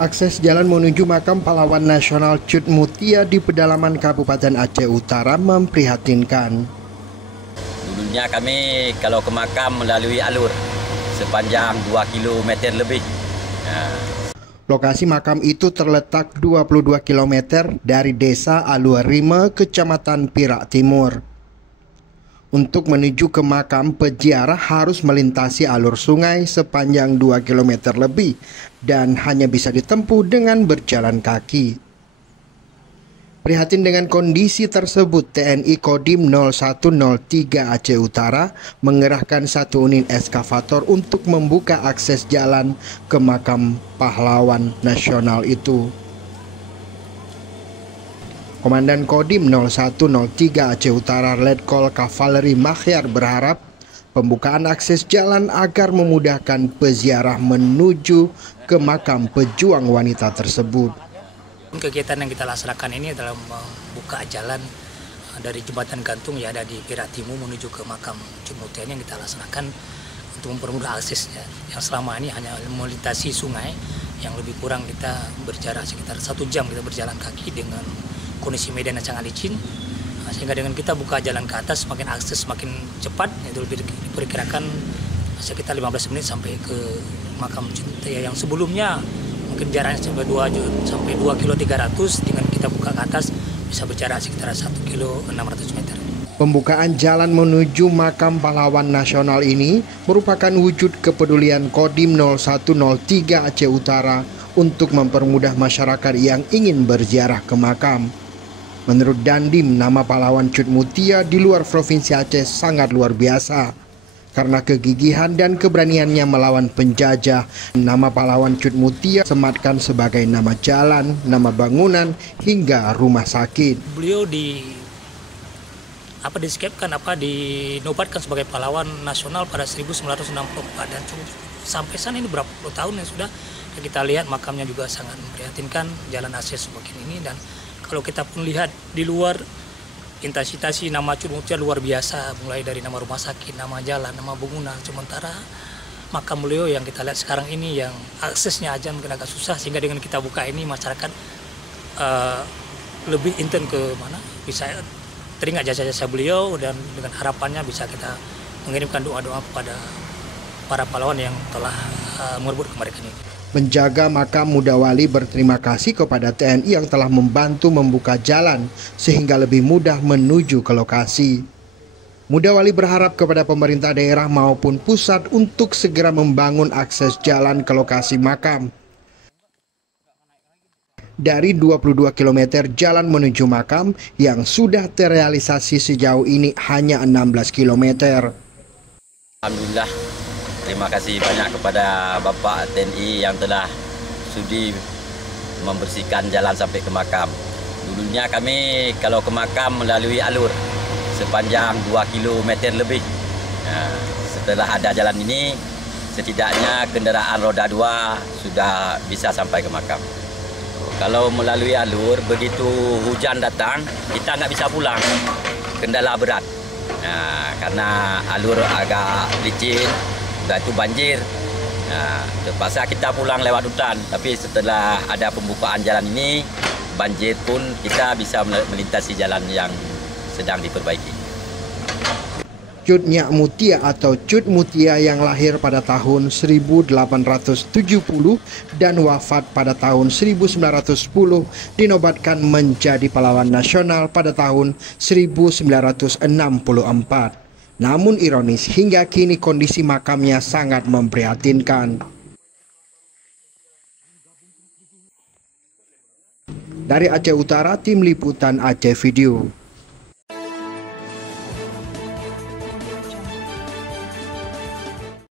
Akses jalan menuju makam pahlawan nasional Cut Mutia di pedalaman Kabupaten Aceh Utara memprihatinkan. Dulunya kami kalau ke makam melalui alur sepanjang 2 km lebih. Lokasi makam itu terletak 22 km dari desa Aluarima, Kecamatan Perak Timur. Untuk menuju ke makam, peziarah harus melintasi alur sungai sepanjang 2 km lebih dan hanya bisa ditempuh dengan berjalan kaki. Prihatin dengan kondisi tersebut, TNI Kodim 0103 Aceh Utara mengerahkan 1 unit eskavator untuk membuka akses jalan ke makam pahlawan nasional itu. Komandan Kodim 0103 Aceh Utara Letkol Kavaleri Makhyar berharap pembukaan akses jalan agar memudahkan peziarah menuju ke makam pejuang wanita tersebut. Kegiatan yang kita laksanakan ini adalah membuka jalan dari jembatan gantung yang ada di Perak Timur menuju ke makam Cut Mutia yang kita laksanakan untuk mempermudah aksesnya. Yang selama ini hanya melintasi sungai yang lebih kurang kita berjarak sekitar 1 jam kita berjalan kaki dengan kondisi medan yang sangat licin, sehingga dengan kita buka jalan ke atas semakin akses semakin cepat, itu lebih diperkirakan sekitar 15 menit sampai ke makam Cut Mutia yang sebelumnya mungkin jaraknya sampai 2 kilo 300, dengan kita buka ke atas bisa berjarak sekitar 1 kilo 600 meter. Pembukaan jalan menuju makam pahlawan nasional ini merupakan wujud kepedulian Kodim 0103 Aceh Utara untuk mempermudah masyarakat yang ingin berziarah ke makam. Menurut Dandim, nama pahlawan Cut Mutia di luar Provinsi Aceh sangat luar biasa. Karena kegigihan dan keberaniannya melawan penjajah, nama pahlawan Cut Mutia sematkan sebagai nama jalan, nama bangunan, hingga rumah sakit. Beliau dinobatkan sebagai pahlawan nasional pada 1964 dan sampai saat ini berapa puluh tahun yang sudah kita lihat makamnya juga sangat memprihatinkan, jalan akses semakin ini, dan kalau kita pun lihat di luar intensitas nama Cut Mutia luar biasa, mulai dari nama rumah sakit, nama jalan, nama bangunan. Sementara makam beliau yang kita lihat sekarang ini yang aksesnya aja mungkin agak susah, sehingga dengan kita buka ini masyarakat lebih intens ke mana bisa teringat jasa-jasa beliau, dan dengan harapannya bisa kita mengirimkan doa-doa kepada para pahlawan yang telah merebut kemerdekaan ini. Penjaga makam Muda Wali berterima kasih kepada TNI yang telah membantu membuka jalan sehingga lebih mudah menuju ke lokasi. Muda Wali berharap kepada pemerintah daerah maupun pusat untuk segera membangun akses jalan ke lokasi makam. Dari 22 km jalan menuju makam yang sudah terrealisasi sejauh ini hanya 16 km. Alhamdulillah, terima kasih banyak kepada Bapak TNI yang telah sudi membersihkan jalan sampai ke makam. Dulunya kami kalau ke makam melalui alur sepanjang 2 km lebih. Setelah ada jalan ini, setidaknya kendaraan roda 2 sudah bisa sampai ke makam. Kalau melalui alur, begitu hujan datang, kita nggak bisa pulang, kendala berat. Karena alur agak licin, udah itu banjir. Terpaksa kita pulang lewat hutan, tapi setelah ada pembukaan jalan ini, banjir pun kita bisa melintasi jalan yang sedang diperbaiki. Cut Mutia atau Cut Mutia yang lahir pada tahun 1870 dan wafat pada tahun 1910 dinobatkan menjadi pahlawan nasional pada tahun 1964. Namun ironis, hingga kini kondisi makamnya sangat memprihatinkan. Dari Aceh Utara, Tim Liputan Aceh Video.